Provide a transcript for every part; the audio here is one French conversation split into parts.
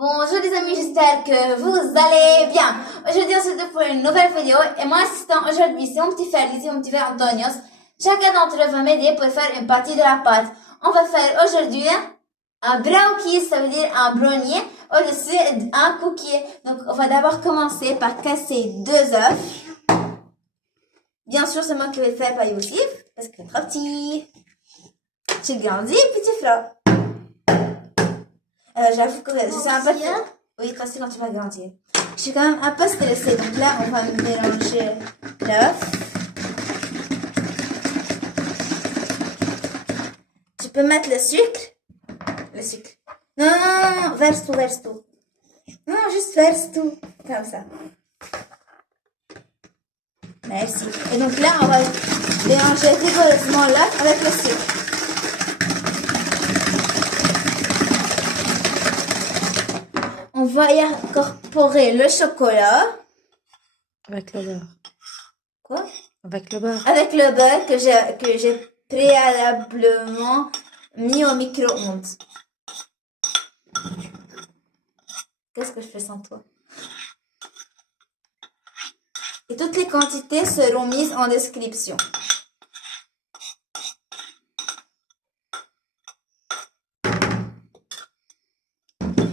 Bonjour les amis, j'espère que vous allez bien. Aujourd'hui on se retrouve pour une nouvelle vidéo et mon assistant aujourd'hui c'est mon petit frère Lizzie, mon petit frère Antonios. Chacun d'entre eux va m'aider pour faire une partie de la pâte. On va faire aujourd'hui un brownie, ça veut dire un brownie, au-dessus un cookie. Donc on va d'abord commencer par casser 2 œufs. Bien sûr c'est moi qui vais le faire, pas Youssef, parce que c'est trop petit. J'ai grandi, petit frère. J'avoue que c'est un peu... Oui, toi aussi quand tu vas grandir. Je suis quand même un peu stressée. Donc là, on va mélanger l'œuf. Tu peux mettre le sucre. Le sucre. Non, non, non, verse tout, verse tout. Non, juste verse tout. Comme ça. Merci. Et donc là, on va mélanger rigoureusement l'œuf avec le sucre. On va y incorporer le chocolat. Avec le beurre. Quoi? Avec le beurre. Avec le beurre que j'ai préalablement mis au micro-ondes. Qu'est-ce que je fais sans toi? Et toutes les quantités seront mises en description.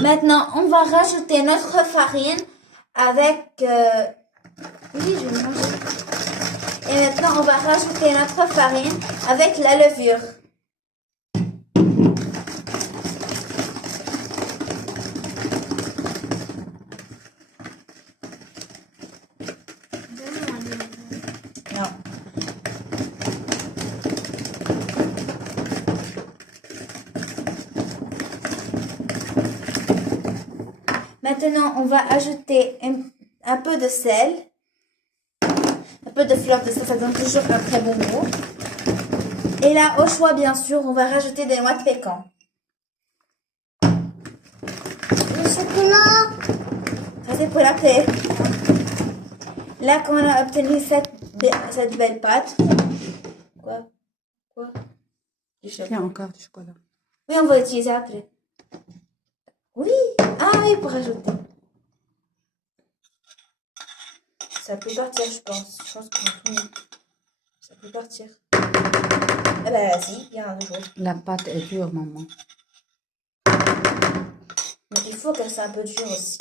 Maintenant, on va rajouter notre farine avec... Oui, je vais manger. Et maintenant, on va rajouter notre farine avec la levure. Non. Maintenant, on va ajouter un peu de sel. Un peu de fleur de sel, ça donne toujours un très bon goût. Et là, au choix, bien sûr, on va rajouter des noix de pécan. Le chocolat. Ça, c'est pour la paix. Là, quand on a obtenu cette belle pâte. Quoi? Du chocolat. Il y a encore du chocolat. Oui, on va l'utiliser après. Oui. Ah oui, pour ajouter. Ça peut partir, je pense. Je pense que ça peut partir. Ah bah vas-y, il y en a toujours. La pâte est dure, maman. Mais il faut qu'elle soit un peu dure aussi.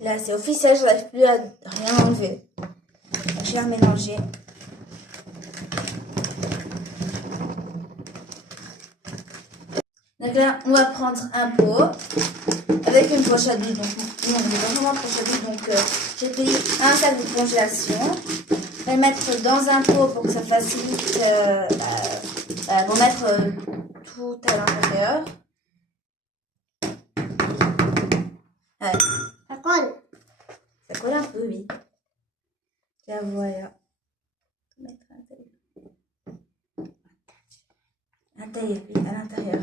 Là, c'est officiel, je n'arrive plus à rien enlever. Je vais mélanger. Donc là, on va prendre un pot avec une poche à billes. Donc, non, on va vraiment poche à billes. Donc, j'ai pris un sac de congélation. Je vais le mettre dans un pot pour que ça facilite pour mettre tout à l'intérieur. Ouais. Ça colle. Ça colle un peu, oui. Là, voilà. Mettre un tailleur, oui, à l'intérieur.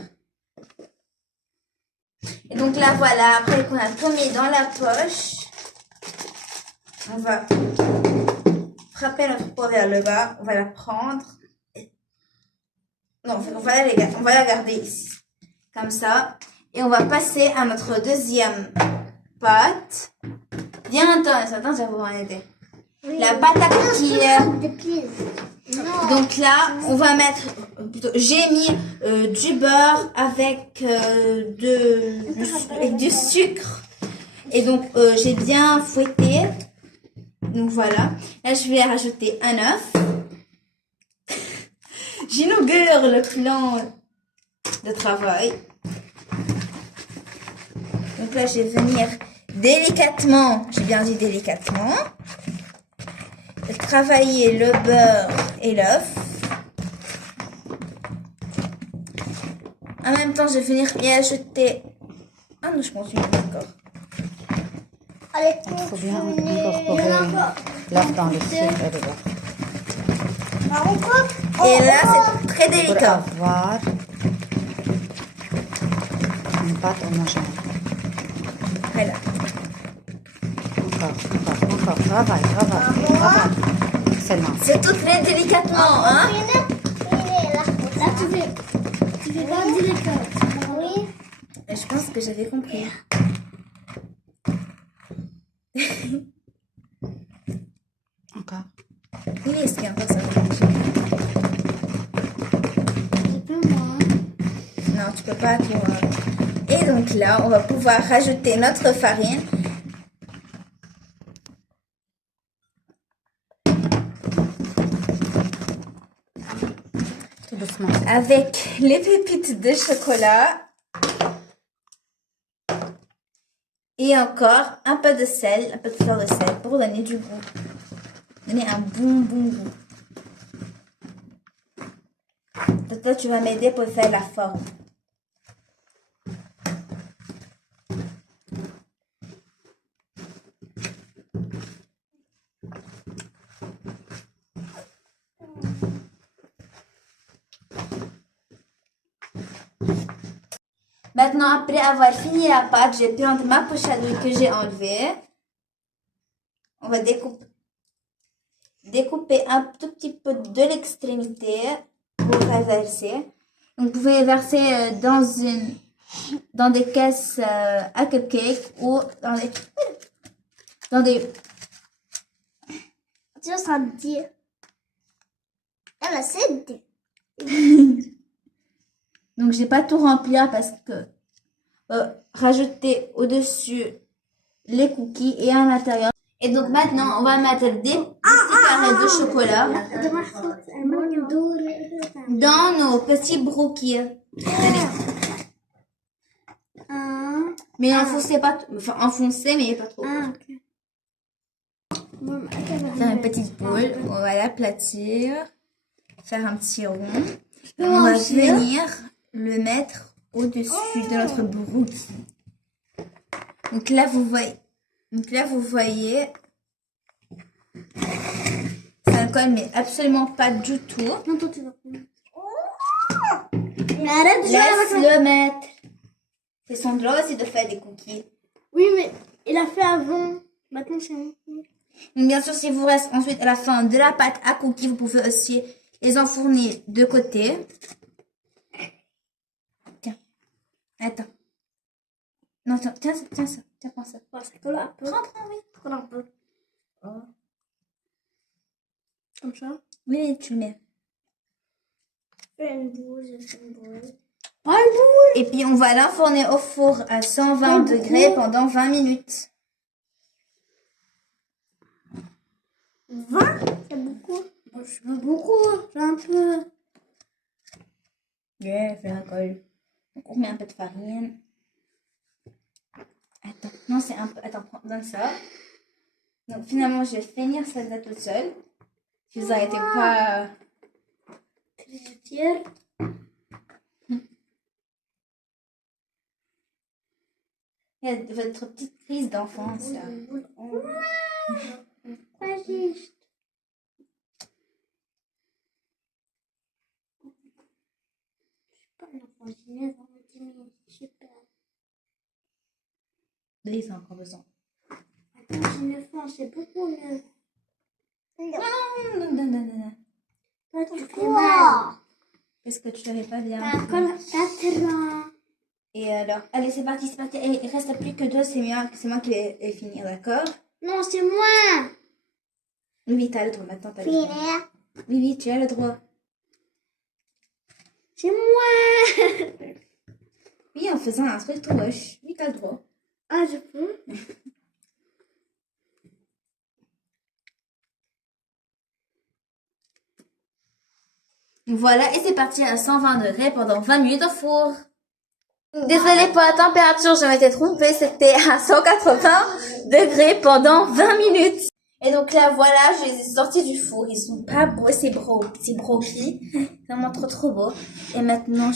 Et donc là, voilà, après qu'on a tout mis dans la poche, on va frapper notre peau vers le bas, on va la prendre. Non, on va la garder ici, comme ça. Et on va passer à notre deuxième pâte. Viens, Antoine, attends, je vais vous en aider. Oui. La pâte à cookies. Non. Donc là, on va mettre, j'ai mis du beurre avec du sucre. Et donc, j'ai bien fouetté. Donc voilà. Là, je vais rajouter un œuf. J'inaugure le plan de travail. Donc là, je vais venir délicatement, j'ai bien dit délicatement, travailler le beurre et l'œuf. En même temps, je vais venir y ajouter... Ah non, je continue encore. Allez, Il faut bien incorporer l'œuf dans le sucre et le beurre. Et là, c'est très Pour délicat. avoir une pâte homogène. Voilà. Encore. Travaille. Excellent. C'est tout très délicatement, hein? Fini là. les carottes. Oui. Et je pense que j'avais compris. Encore. Oui, est-ce qu'il y a encore ça? J'ai plus moi. Non, tu peux pas tout. Et donc là, on va pouvoir rajouter notre farine. Tout doucement. Avec les pépites de chocolat. Et encore un peu de sel, un peu de fleur de sel pour donner du goût. Donner un bon goût. Donc toi, tu vas m'aider pour faire la forme. Maintenant, après avoir fini la pâte, je vais prendre ma poche à douille que j'ai enlevée. On va découper un tout petit peu de l'extrémité pour la verser. Donc, vous pouvez verser dans des caisses à cupcake ou dans des Tu vas sentir. Elle a senti. Donc, j'ai pas tout rempli parce que rajouter au-dessus les cookies et à l'intérieur. Et donc, maintenant, on va mettre des petits carrés de chocolat dans nos petits brookies. Mais enfoncez pas, enfin, enfoncez, mais pas trop. Ah, ok. Faire une petite boule, on va l'aplatir, faire un petit rond. Et on va venir le mettre au-dessus de notre brookie. Donc là, vous voyez, ça ne colle mais absolument pas du tout. Non, toi, tu vas prendre. Mais arrête de jouer avec Laisse-le mettre. C'est son droit aussi de faire des cookies. Oui, mais il a fait avant. Maintenant, c'est moi. Donc bien sûr, s'il vous reste ensuite à la fin de la pâte à cookies, vous pouvez aussi les enfourner de côté. Tiens, attends. Non, tiens ça, tiens, prends ça. Ça colle un peu. Prends, oui. Ça colle un peu. Comme ça. Oui, tu le mets. Fais une boule, je fais une boule. Pas une boule. Et puis, on va l'enfourner au four à 120 degrés pendant 20 minutes. 20? C'est beaucoup. Bon, c'est pas beaucoup. C'est un peu. Yeah, fais la colle. Donc, on met un peu de farine. Attends, non, c'est un peu. Attends, donne ça. Donc, finalement, je vais finir celle-là toute seule. Si vous n'arrêtez pas. Très fière. Il y a votre petite crise d'enfance, là. Pas juste. Je suis pas une enfant de 9 ans, 10 000. Super. Oui, c'est encore besoin. Attends, j'ai 9 ans, c'est beaucoup 9. Non. Toi, tu fais mal. Parce que tu ne savais pas bien. T'as encore 4 ans. Et alors, allez, c'est parti. Et il reste plus que deux, c'est moi qui vais finir, d'accord? Non, c'est moi. Oui, t'as le droit, maintenant t'as le droit. Finir. Oui, tu as le droit. C'est moi. Oui, en faisant un truc tout moche. Oui, t'as le droit. Ah, je peux. Voilà, et c'est parti à 120 degrés pendant 20 minutes au four. Désolée pour la température, je m'étais trompée, c'était à 180 degrés pendant 20 minutes. Et donc là, voilà, je les ai sortis du four. Ils sont pas beaux, ces brocolis. Vraiment trop beaux. Et maintenant,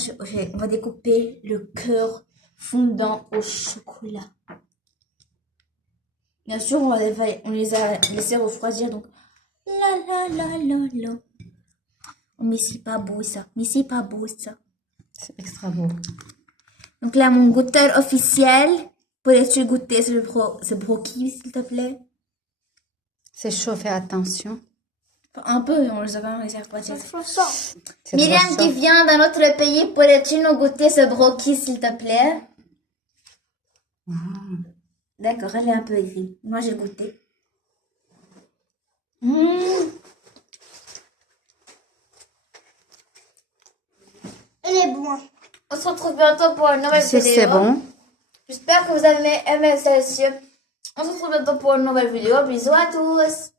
on va découper le cœur fondant au chocolat. Bien sûr, on les a laissés refroidir, donc la. Oh, mais c'est pas beau ça. C'est extra beau. Donc là, mon goûteur officiel. Pourrais-tu goûter ce broquis, s'il te plaît? C'est chaud, fais attention. Enfin, un peu, on les a quand même réussi à repartir. Ça. C'est trop Myriam qui soft. vient d'un autre pays, pourrais-tu nous goûter ce brocchi, s'il te plaît? D'accord, elle est un peu aigrie. Moi, j'ai goûté. Elle est bonne. On se retrouve bientôt pour une nouvelle vidéo. C'est bon. J'espère que vous avez aimé celle-ci. On se retrouve bientôt pour une nouvelle vidéo. Bisous à tous.